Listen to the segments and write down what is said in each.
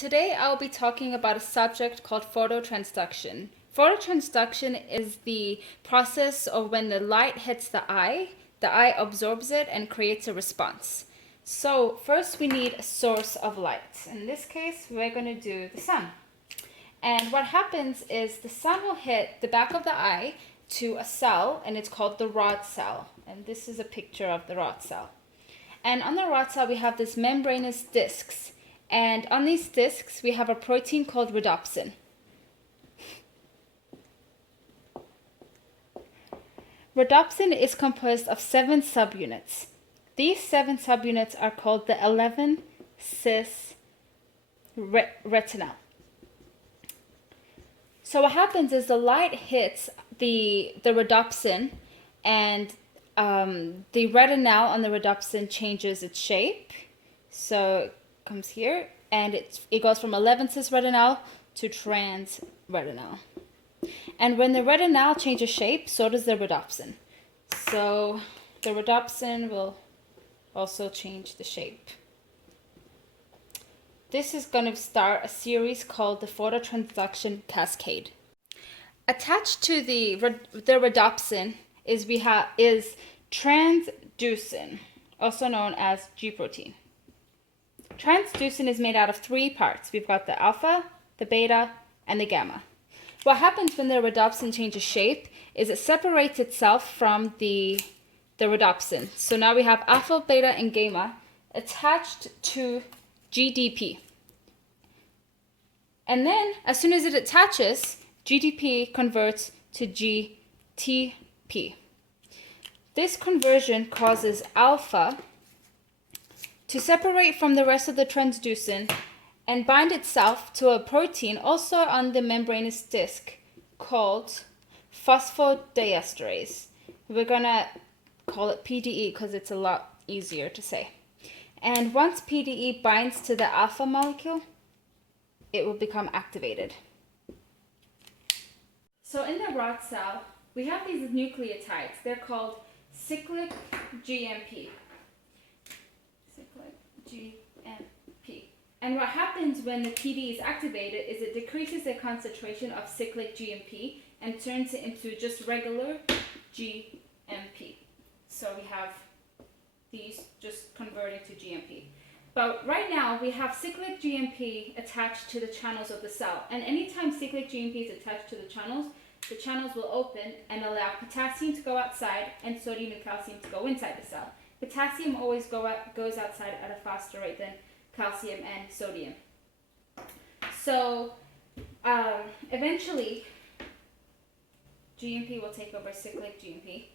Today I'll be talking about a subject called phototransduction. Phototransduction is the process of when the light hits the eye absorbs it and creates a response. So first we need a source of light. In this case, we're going to do the sun. And what happens is the sun will hit the back of the eye to a cell, and it's called the rod cell. And this is a picture of the rod cell. And on the rod cell, we have this membranous discs. And on these discs, we have a protein called rhodopsin. Rhodopsin is composed of 7 subunits. These 7 subunits are called the 11-cis retinal. So what happens is the light hits the rhodopsin, and the retinal on the rhodopsin changes its shape. So it comes here, and it goes from 11-cis retinal to trans retinal. And when the retinal changes shape, so does the rhodopsin. So the rhodopsin will also change the shape. This is going to start a series called the phototransduction cascade. Attached to the rhodopsin is transducin, also known as G protein. Transducin is made out of 3 parts. We've got the alpha, the beta, and the gamma. What happens when the rhodopsin changes shape is it separates itself from the rhodopsin. So now we have alpha, beta, and gamma attached to GDP. And then, as soon as it attaches, GDP converts to GTP. This conversion causes alpha to separate from the rest of the transducin and bind itself to a protein also on the membranous disc called phosphodiesterase. We're going to call it PDE because it's a lot easier to say. And once PDE binds to the alpha molecule, it will become activated. So in the rod cell, we have these nucleotides. They're called cyclic GMP. GMP. And what happens when the PD is activated is it decreases the concentration of cyclic GMP and turns it into just regular GMP. So we have these just converting to GMP. But right now we have cyclic GMP attached to the channels of the cell. And anytime cyclic GMP is attached to the channels will open and allow potassium to go outside and sodium and calcium to go inside the cell. Potassium always goes outside at a faster rate than calcium and sodium. So eventually, GMP will take over cyclic GMP.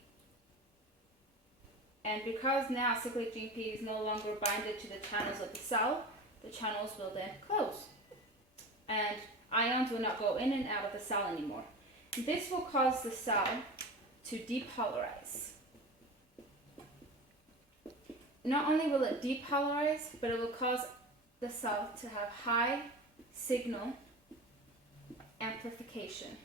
And because now cyclic GMP is no longer binded to the channels of the cell, the channels will then close. And ions will not go in and out of the cell anymore. This will cause the cell to depolarize. Not only will it depolarize, but it will cause the cell to have high signal amplification.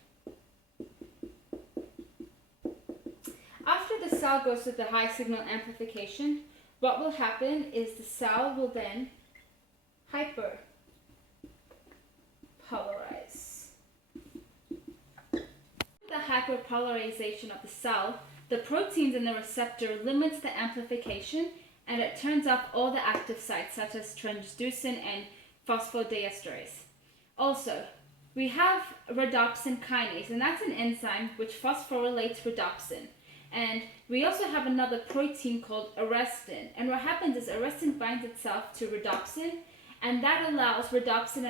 After the cell goes through the high signal amplification, what will happen is the cell will then hyperpolarize. The hyperpolarization of the cell, the proteins in the receptor limits the amplification, and it turns off all the active sites such as transducin and phosphodiesterase. Also, we have rhodopsin kinase, and that's an enzyme which phosphorylates rhodopsin. And we also have another protein called arrestin. And what happens is arrestin binds itself to rhodopsin, and that allows rhodopsin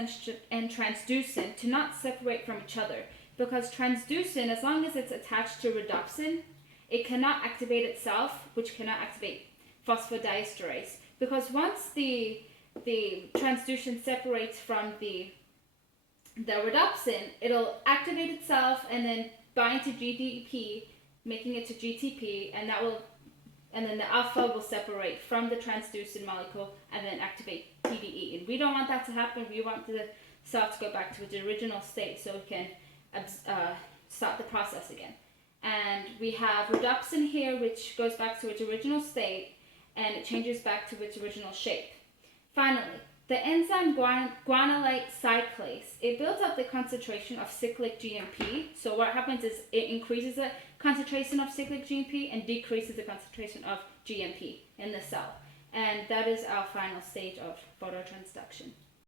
and transducin to not separate from each other. Because transducin, as long as it's attached to rhodopsin, it cannot activate itself, which cannot activate phosphodiesterase. Because once the transducin separates from the rhodopsin, it'll activate itself and then bind to GDP, making it to GTP, and then the alpha will separate from the transducin molecule and then activate PDE. And we don't want that to happen. We want the cell to go back to its original state so it can start the process again. And we have rhodopsin here, which goes back to its original state, and it changes back to its original shape. Finally, The enzyme guanylate cyclase, it builds up the concentration of cyclic GMP. So what happens is it increases the concentration of cyclic GMP and decreases the concentration of GMP in the cell. And that is our final stage of phototransduction.